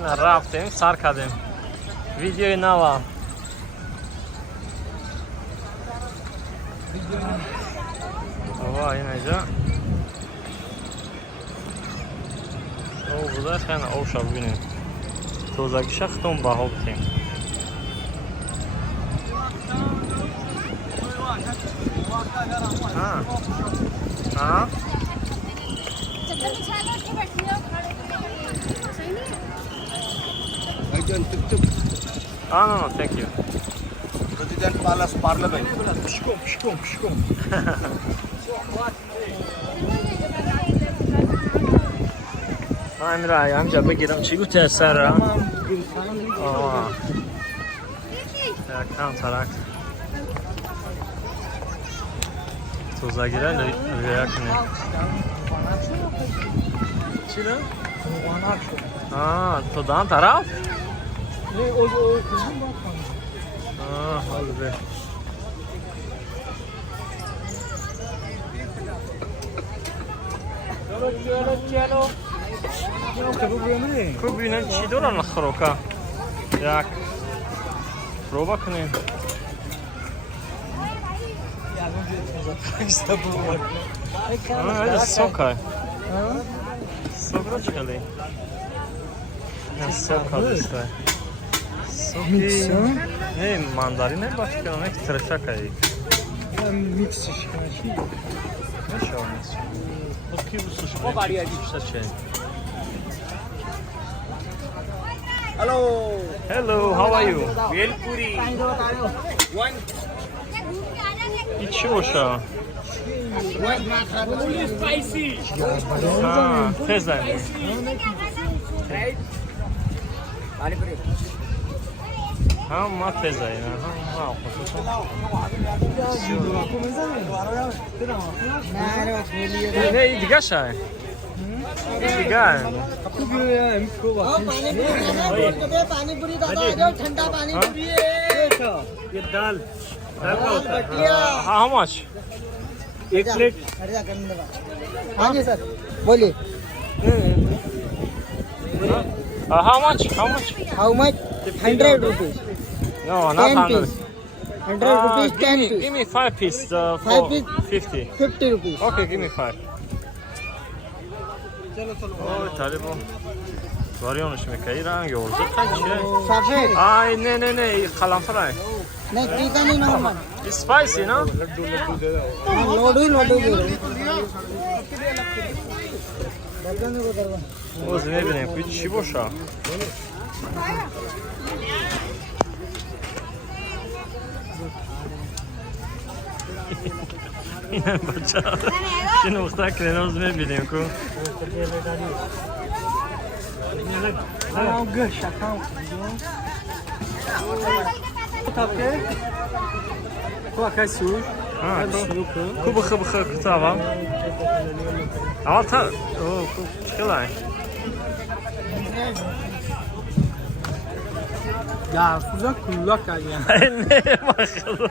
اینا رفتیم سر کردیم ویدیوی نوام بابا این اینجا او بوده خیلی او شب بینیم توزاکی شختون باها بودیم हाँ no, thank you. President Palace Parliament. Pişkom. من رای همجا بگیرم چی بود سر را یکم ترک توزاگیره ریا کنیم چی را؟ تو دان طرف؟ حالا به چلو خوب بینن چی دارن خروکا یک پروبا کنیم сока. Сока чали. Сока дестай. Соки. Не, мандарин не бачка, не трешака и. Миксиш каначи. Не шо микс. Соки усуш. О бария дичтаче. Hello. Hello, how are you? Velpuri. One. Ичоша. Only spicy. Tezda. Right? Panipuri. Hamma tezda ina. Ha, xususan. Ne diga shay. Diga. पानी पूरी दादा ठंडा पानी पूरी ये दाल का होता है how much एक प्लेट हाँ जी सर बोलिए how much how much 100 rupees no not 100 100 rupees 10 piece give me 5 piece for 5 piece? 50 50 rupees okay give me 5 oy talibo Varıyormuş mekayı rangi olacak kaç şey. सफेद Ay ne kalanfır ay. नहीं तीता नहीं normal It's spicy no? लोडू Oz ne bileyim bir şey boşa. Bacağım. Şimdi ustakle oz ne bileyim ku. Kubı tamam. Ama çıkılay. Ya kulak ya. Ne bakalım.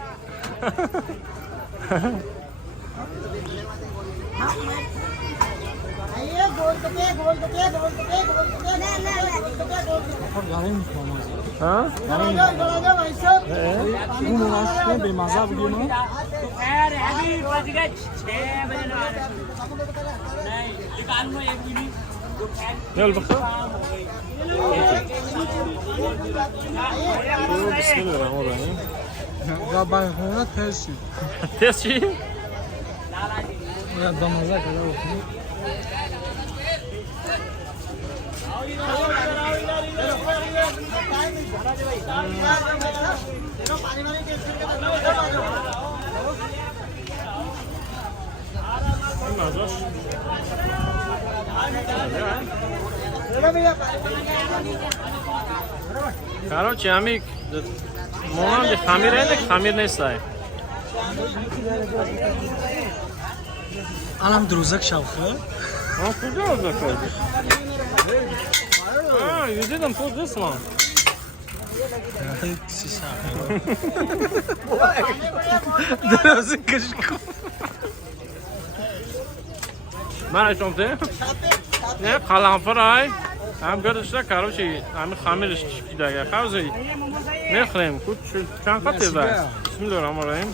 Ha? Bu munaşne bir mazhab gibi mi? Gel bakalım. Bismillahirrahmanirrahim. Ya ben ona tersi. Testi. Ya damaza kadar okuyor. Короче, амик, монам де хамир энде, хамир нестай. Anam druzak şavkı. Ha, kuzda olacak öyle. Ha, you didn't put this one. Druzak kışkı. Ben açtım te. Ne kalanfır ay. هم گرشته کاروچی هم خمیرش دیگه خوزی نخریم کد چند قطعه بس بسم الله الرحمن الرحیم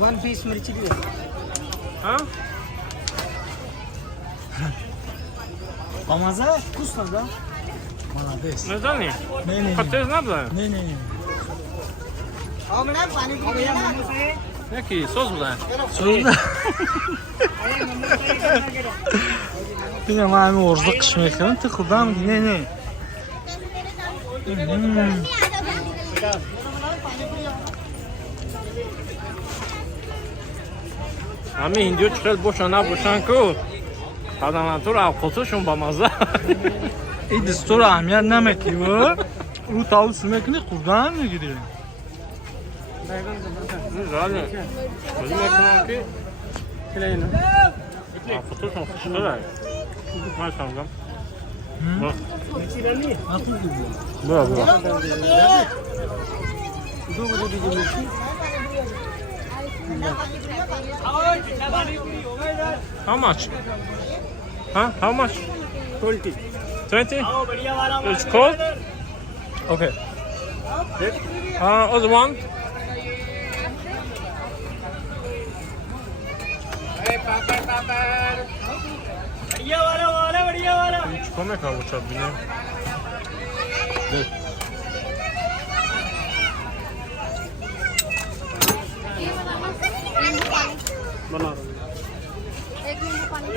one piece मिर्ची दिए ها Bamaza kus da. Молодец. نزنی نه خب تیز نبزن نه और मैडम पानी पूरी है ना یکی سوز بزن ببین ما همین ارزو قش میکنم تو خوبم نه همه هندیو چقدر باشن نباشن که خدماتور اوقاتشون با مزه این دستور اهمیت نمیکنی و رو تاوس میکنی خوردن میگیری زاله بازی میکنم که اوقاتشون خوشگله من شمگم برو How much? Huh? How much? 20. 20? It's cold? Okay. Other one? Hiç komik ha bu çap bile. बना रहा हूँ। एक नींबू पानी।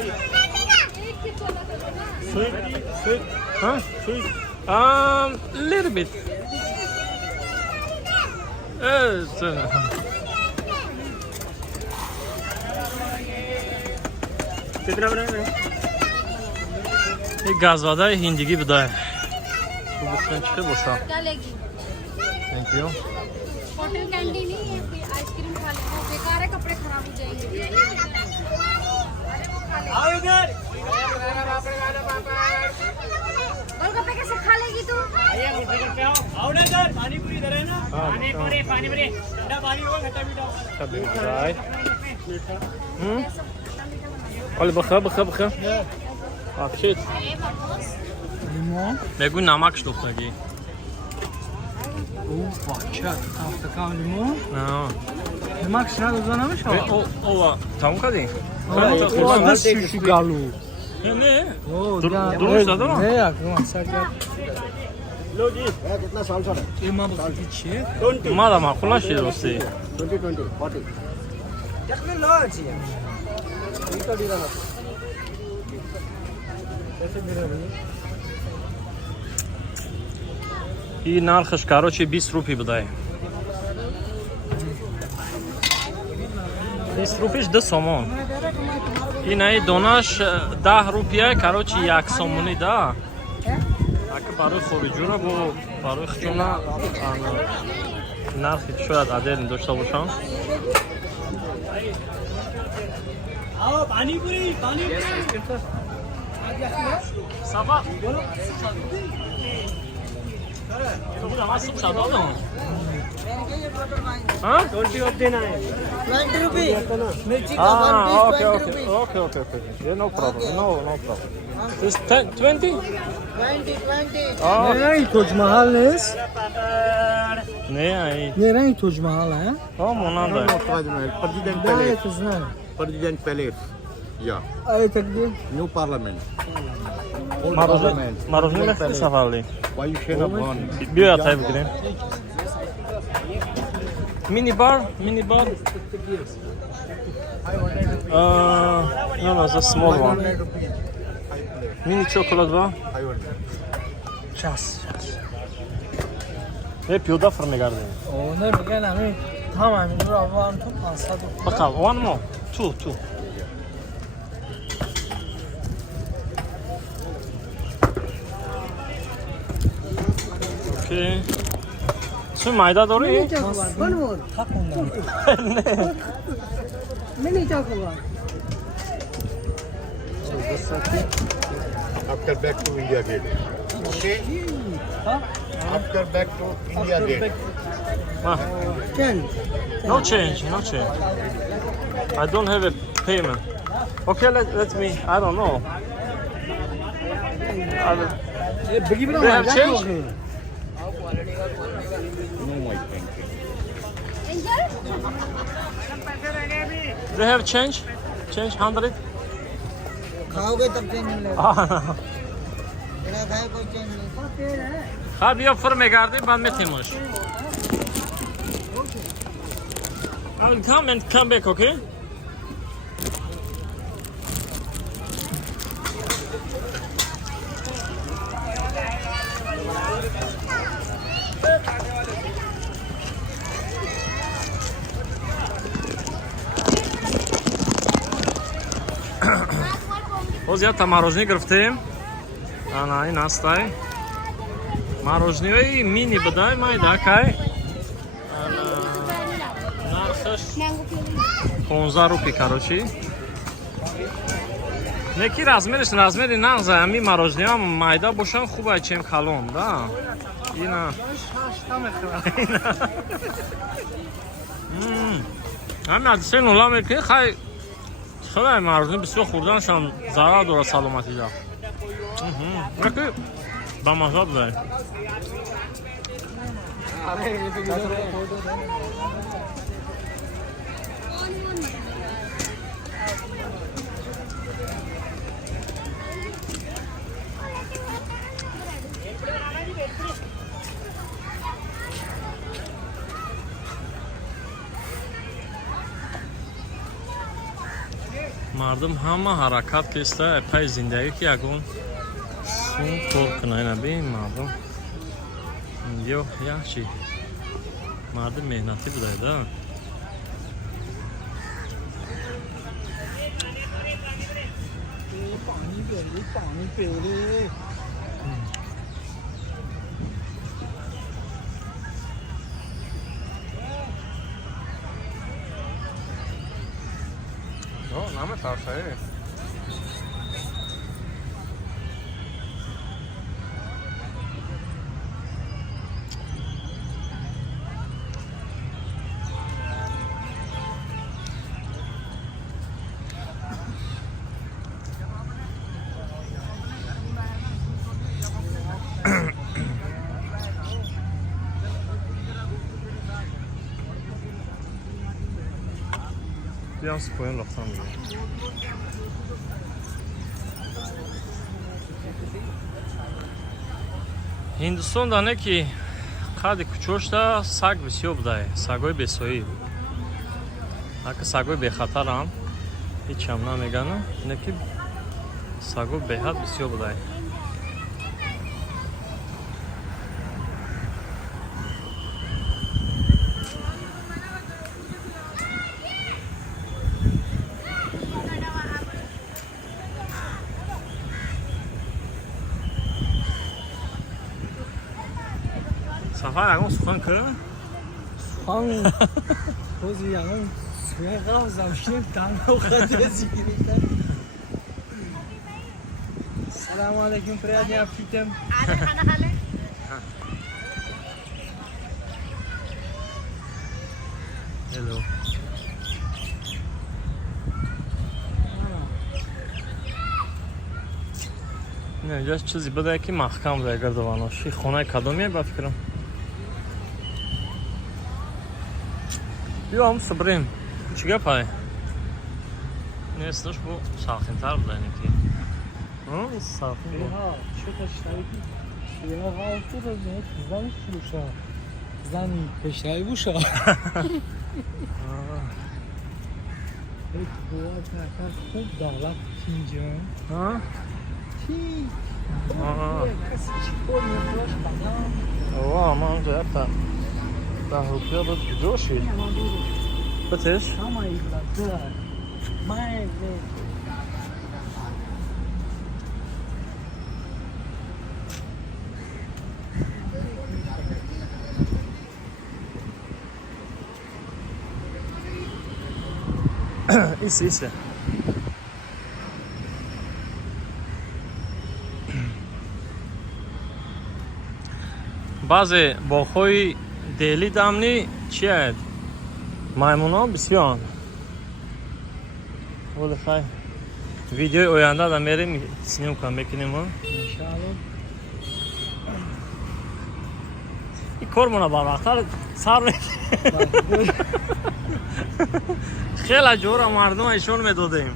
Sweet, sweet, huh? Sweet. Little bit. कितना बनाएंगे? एक गाज़वादा है हिंदी की बता है। तो बुक्सन चिके बोशा। क्या लेगी? Thank you. होटल कैंडी नहीं है कोई आइसक्रीम खा लेना बेकार है कपड़े खराब हो जाएंगे आओ इधर गोलगप्पे कैसे खा लेगी तू आओ ना इधर पानी पूरी इधर है ना पानी पूरी ठंडा पानी होगा खट्टा मीठा Tabii çay. Al bakha. Afiyet. لیمون بگو نمک دختگی. او باچه تافتکان لیمون نه. نمک شاید اوزا نمیشه او تموم کردی؟ او دست شوشی گالو نه. او درست داده نه نه؟ اکرم اکثر کرد लो जी कितना साल साल این ما بخوری چیه؟ ما da makula şey dosti. 20 40 कितने लो अच्छी है ये तो दिला ना कैसे मेरा नहीं این نرخش کاروچی 20 روپی بدای. 20 روپیش 2 سومون. این ای دونش 10 روپیه کاروچی 1 سومونی دا. اگه برای خروجونه با برای خچونه نرخی شاید عدل داشته باشم. आओ पानी पूरी Sabah. بودم از صبح شد آدم ها؟ 20 ऑफ देना है 20 रुपी मिर्ची का Okay, 1 okay, piece 20 rupee okay, okay, okay. Yeah, no problem, no problem. It's 20? 20 Oh, نه این توج محل نیست؟ ne ay. نه این توج محل ها؟ Tamam ondan da. President نه Palace. ایتز نه President Palace. Yeah. ایت اگه New Parliament. Old Maruzun, Parliament. maruzun New ne Palace. seferli. Why you should have gone? Bir atay bugün. Mini bar. No, it's a small one. Mini chocolate bar. 500. چس Hep yolda fırını gardı. او نه میگن همین هم همین رو اول تو 500 Bakalım, one more. Two. Okay. Şu mayda doğru iyi. One more tak ondan mini chocolate So this is after back to India again. Okay. After back to India Gate. Ah, Change. no change, no change. I don't have a payment. Okay, let me, I don't know. They have change? No, I think. They have change? Change 100? खाओगे तब चेंज मिलेगा Ah, no. बिना खाए कोई चेंज नहीं Ha bia fırma gardi ben metimuş. I'll come and come back, okay? Oz ja tam morożnik gryfty. A na staj. Мороженое мини бадай май дакай. Нархаш mango flavour 15 рупий, короче. Неки размери нағзаями мороженое майда бошан хубай чем калон, да? Ина. Ами адисен ула мекин хай хай мороженое бисёр хурданшан зарар дорад саломатида. Неки ба маза будай. مردم همه حرکت کسته پای زندگی که یکون سون کار کنه نبین مردم یو یخچی مردم مهنتی بوده ده पानी पे रे No, nada más salsa, بیام سپاین رفتم دیگه هندوستان دانه که قدی کچوشتا سگ بسیار بوده سگای بسایی اگه سگای به خطر هم هیچ هم نمیگن اینه که سگای به حد بسیار بوده سفر اگه سخن که خان خوزی یعنی سوی غاو زمشیم تنها خده زیگیریدن سلام علیکم پریادی افیتم هلو نه اینجا چیزی بده که محکم بوده گردواناشی خونه کدومیه با فکرم بیام صبریم چی گپای نیستش بو ساخن تر بوده اینکی ساخن بود ها چه تشتایی که یا غاو تو رو زنی زنی فروشا زنی پشتایی بوشا ایک بواد نکر خوب دولت تینجان ها تی کسی چی کن نفراش بزن اوه ما اونجا یفتا 10 روپیه بود جوشید بتش Ama yıkıldı. Mayve. İyisi баъзе боғҳои Дели дамни чияд? Маймунон бисёр. Воли хай. Видеои оянда да мерим снимка мекунем. Иншаллоҳ. И кормона барвақтар сар хела ҷора мардум ишон медодем.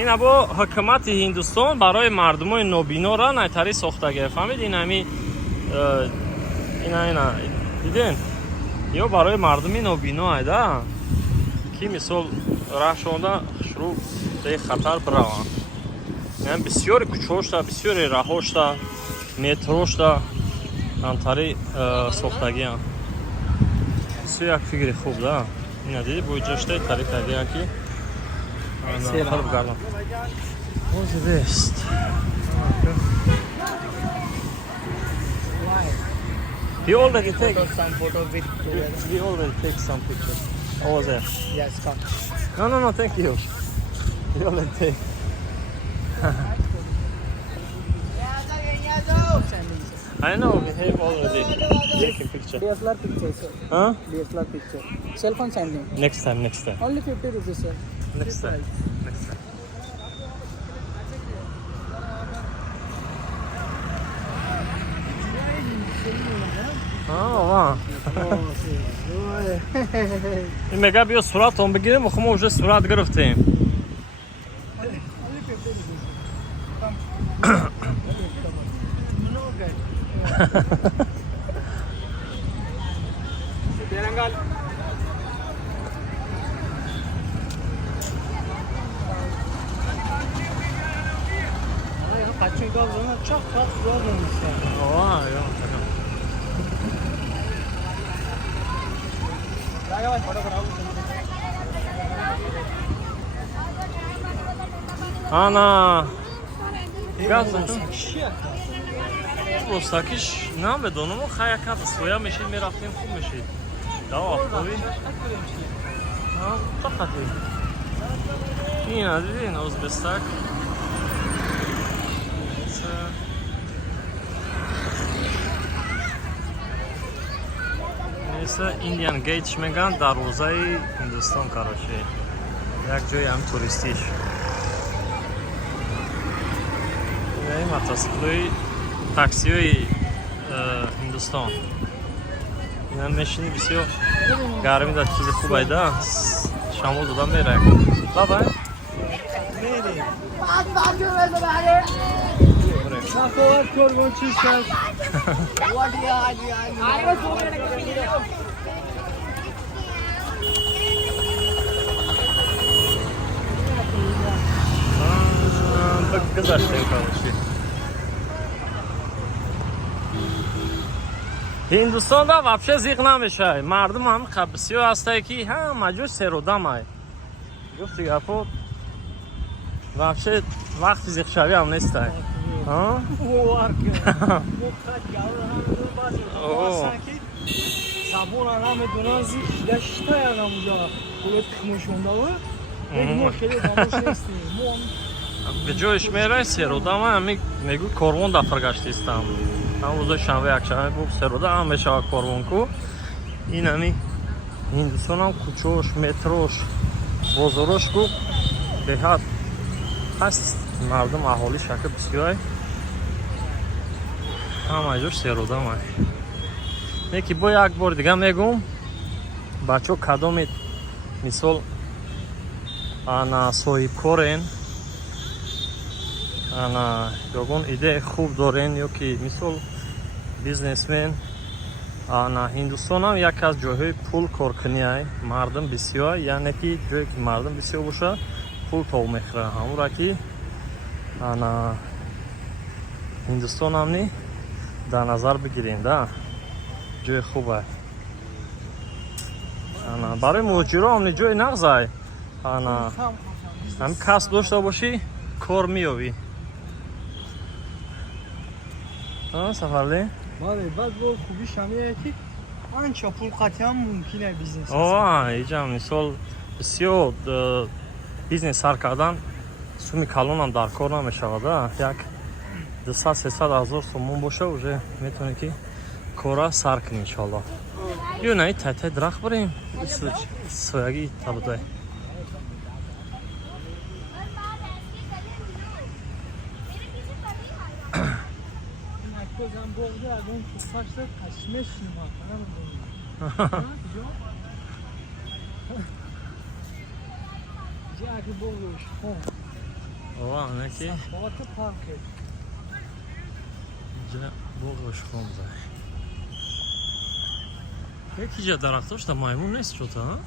ин або ҳукумати Ҳиндустон барои мардумои нобинора найтари сохтага. Фаҳмед ин ами ина диден? Ё барои мардуми нобино айда ки мисол раҳшонда шурӯъ даи хатар бираванд. Яъне бисёри кӯчаҳошда, бисёри раҳошда, метрошда антари сохтагиам. Бисёр як фикри хуб да. Ина диди боҷашдаи тарикагиам ки хелб гардам. What is this? We already take Some photo with we already take some pictures. Over there. yes, come. No, thank you. We already take. I know we have already taken picture. DSLR picture, sir. Huh? DSLR picture. Cell phone sending. Next time. Only 50 rupees, sir. Next time. ва. Ин мега биё суратон бигирем, охо мо уже сурат гирифтем. Ана газан ростакиш намедонам хая кад своя мешид мерафтем хуб мешид дава афтоби фақат ин адидин озбестак меса Indian Gate меган дарвозаи Ҳиндустон кароши як ҷои ҳам туристиш мотоциклои таксиҳои Ҳиндустон ин мешини бисёр гарми да чизи хубай да шамол дода мерай баба гузаштем короче. Ҳиндустонда вообще зиқ намешавад. Мардум ҳам бисёр ҳастае ки ҳама ҷо серодамай. Гуфти гапо вообще вақти зиқшавӣ ҳам нестай. Забона намедонам зиқ гаштаям ҳамуҷа хуло тихмошондава. Мо хеле дамош нестем. به جایش میره سرودم هم میگو کاروان دفتر گشتیستم هم روز شنبه یک شنبه بود سروده هم میشه کاروان کو این همی هندوستان هم کوچوش متروش بازاروش کو دهات هست مردم اهالی شکل بسیار همه جوش سروده هم یکی با یک بار دیگه میگم بچه کدام مثال انا صاحب کارین ана ягон идея хуб дорен ё ки мисол бизнесмен ана Ҳиндустонам яке аз ҷойҳои пул коркунияй мардум бисёр яъне ки ҷое ки мардум бисёр боша пул тог мехӯра ҳамура ки ана Ҳиндустонамни дар назар бигирем да ҷои хубай ана барои муҳоҷиро амни ҷои нағзай ана ҳам касб дошта бошӣ кор меёбӣ сафарли бале баъд бо хубиш ҳамея ки анча пул қатъиан мумкина бизнес иҷа мисол бисёр бизнес сар кардан суми калонам дар кор намешавад як 200-300 ҳазор сомон боша уже метавонем ки кора сар кунем иншоалло. Бё на тай дарахт барем сояги табудай. Gözüm boğdu, adam tutsaçta kaçmış şimdi bakalım bunu. Jaki boğuş, Ова не ки Babatı park et. ҷа боғош хонда. Яки ҷа дарахтошта маймун нест чота, а?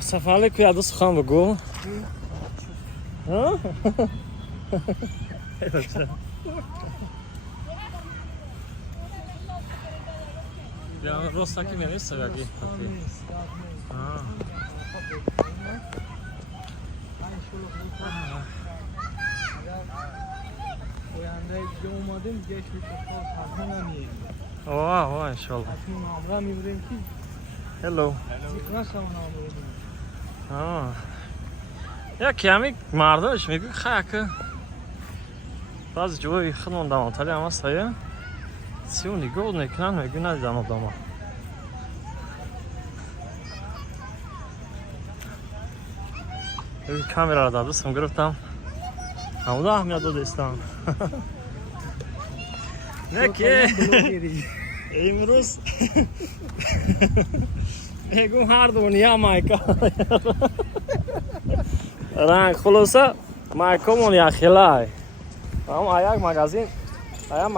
Сафали ку яду сухан бигу. Я роста ки мерис сагаги. Oyanda yoğmadım, geç bir kafa tarhana miyim? Ова, иншалло. Aslında namra miyim ki? Hello. Zikra sana namra. Як ками мардаш мегӯ хаяка баъзе ҷои худ мондаматали ҳама сая сию нигоҳ мекунанд мегӯ надидам одама камераро дар дастам гирифтам ҳамуда аҳамият додистам неки имрӯз мегӯм ҳар дуния майка ранг хулоса майкомон яхелай аяк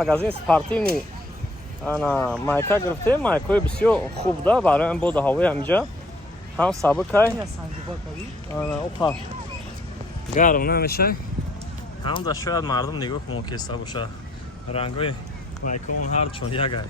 магазин спортивни ана майка гирифтем майкои бисёр хуб да барои бода ҳавои ҳамиҷа ҳам сабукай ана уқа гарм намешай ҳам да шояд мардум нигоҳ кунон кеста боша рангои майкомон ҳар чун ягай